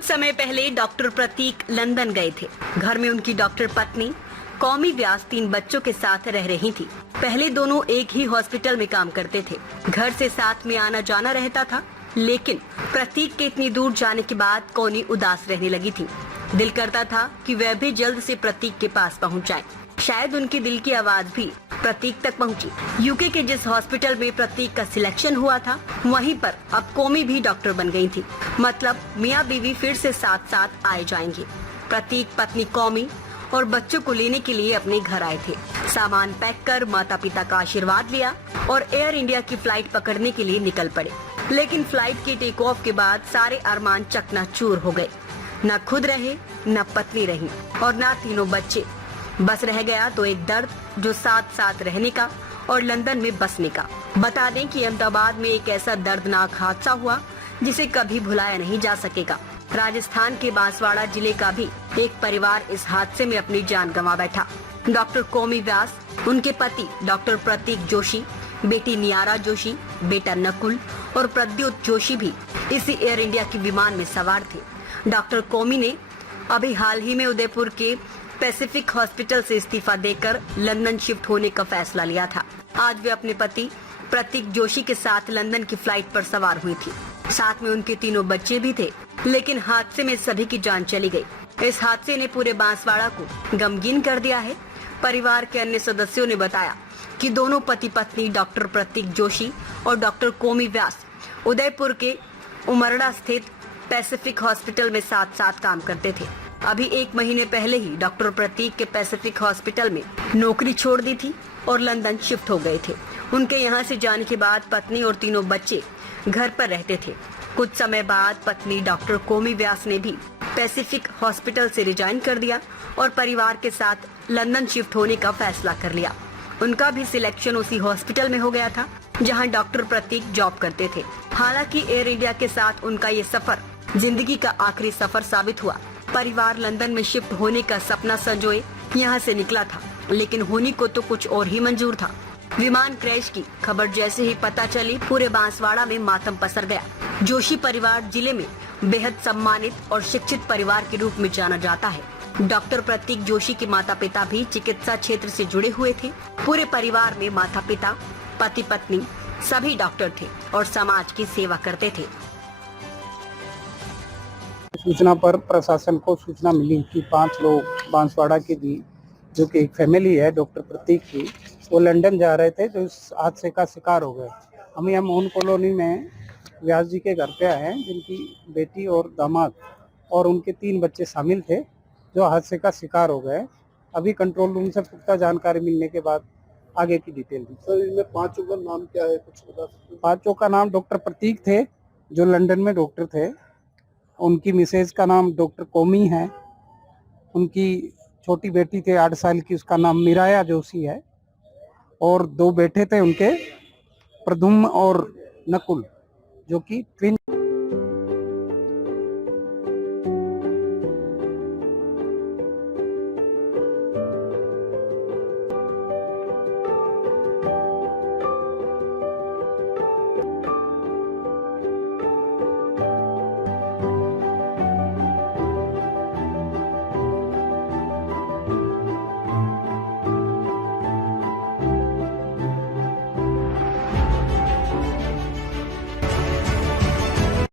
कुछ समय पहले डॉक्टर प्रतीक लंदन गए थे। घर में उनकी डॉक्टर पत्नी कौमी व्यास 3 बच्चों के साथ रह रही थी। पहले दोनों एक ही हॉस्पिटल में काम करते थे। घर से साथ में आना जाना रहता था, लेकिन प्रतीक के इतनी दूर जाने के बाद कौनी उदास रहने लगी थी। दिल करता था कि वह भी जल्द से प्रतीक के पास पहुंच जाए। शायद उनकी दिल की आवाज भी प्रतीक तक पहुंची। यूके के जिस हॉस्पिटल में प्रतीक का सिलेक्शन हुआ था, वहीं पर अब कौमी भी डॉक्टर बन गई थी। मतलब मियां बीवी फिर से साथ साथ आए जाएंगे। प्रतीक पत्नी कौमी और बच्चों को लेने के लिए अपने घर आए थे। सामान पैक कर माता पिता का आशीर्वाद लिया और एयर इंडिया की फ्लाइट पकड़ने के लिए निकल पड़े। लेकिन फ्लाइट के टेक ऑफ के बाद सारे अरमान चकनाचूर हो गए। न खुद रहे, न पत्नी रही और न तीनों बच्चे। बस रह गया तो एक दर्द, जो साथ साथ रहने का और लंदन में बसने का। बता दें कि अहमदाबाद में एक ऐसा दर्दनाक हादसा हुआ जिसे कभी भुलाया नहीं जा सकेगा। राजस्थान के बांसवाड़ा जिले का भी एक परिवार इस हादसे में अपनी जान गंवा बैठा। डॉक्टर कौमी व्यास, उनके पति डॉक्टर प्रतीक जोशी, बेटी नियारा जोशी, बेटा नकुल और प्रद्युत जोशी भी इसी एयर इंडिया के विमान में सवार थे। डॉक्टर कौमी ने अभी हाल ही में उदयपुर के पैसिफिक हॉस्पिटल से इस्तीफा देकर लंदन शिफ्ट होने का फैसला लिया था। आज वे अपने पति प्रतीक जोशी के साथ लंदन की फ्लाइट पर सवार हुई थी। साथ में उनके तीनों बच्चे भी थे, लेकिन हादसे में सभी की जान चली गई। इस हादसे ने पूरे बांसवाड़ा को गमगीन कर दिया है। परिवार के अन्य सदस्यों ने बताया कि दोनों पति पत्नी डॉक्टर प्रतीक जोशी और डॉक्टर कौमी व्यास उदयपुर के उमरड़ा स्थित पैसिफिक हॉस्पिटल में साथ साथ काम करते थे। अभी 1 महीने पहले ही डॉक्टर प्रतीक के पैसिफिक हॉस्पिटल में नौकरी छोड़ दी थी और लंदन शिफ्ट हो गए थे। उनके यहाँ से जाने के बाद पत्नी और तीनों बच्चे घर पर रहते थे। कुछ समय बाद पत्नी डॉक्टर कौमी व्यास ने भी पैसिफिक हॉस्पिटल से रिजाइन कर दिया और परिवार के साथ लंदन शिफ्ट होने का फैसला कर लिया। उनका भी सिलेक्शन उसी हॉस्पिटल में हो गया था जहां डॉक्टर प्रतीक जॉब करते थे। हालांकि एयर इंडिया के साथ उनका ये सफर जिंदगी का आखिरी सफर साबित हुआ। परिवार लंदन में शिफ्ट होने का सपना संजोए यहाँ से निकला था, लेकिन होने को तो कुछ और ही मंजूर था। विमान क्रैश की खबर जैसे ही पता चली, पूरे बांसवाड़ा में मातम पसर गया। जोशी परिवार जिले में बेहद सम्मानित और शिक्षित परिवार के रूप में जाना जाता है। डॉक्टर प्रतीक जोशी के माता पिता भी चिकित्सा क्षेत्र से जुड़े हुए थे। पूरे परिवार में माता पिता, पति पत्नी सभी डॉक्टर थे और समाज की सेवा करते थे। सूचना पर प्रशासन को सूचना मिली कि 5 लोग बांसवाड़ा के भी, जो कि एक फैमिली है डॉक्टर प्रतीक की, वो लंदन जा रहे थे, जो इस हादसे का शिकार हो गए। हम मोहन कॉलोनी में व्यास जी के घर पे आए हैं, जिनकी बेटी और दामाद और उनके 3 बच्चे शामिल थे, जो हादसे का शिकार हो गए। अभी कंट्रोल रूम से पुख्ता जानकारी मिलने के बाद आगे की डिटेल दी। सर, इनमें 5 का नाम क्या है, कुछ बता सकते हैं? 5 का नाम डॉक्टर प्रतीक थे, जो लंदन में डॉक्टर थे। उनकी मिसेज का नाम डॉक्टर कौमी है। उनकी छोटी बेटी थे 8 साल की, उसका नाम मीराया जोशी है। और 2 बेटे थे उनके, प्रद्युम्न और नकुल, जो कि ट्विन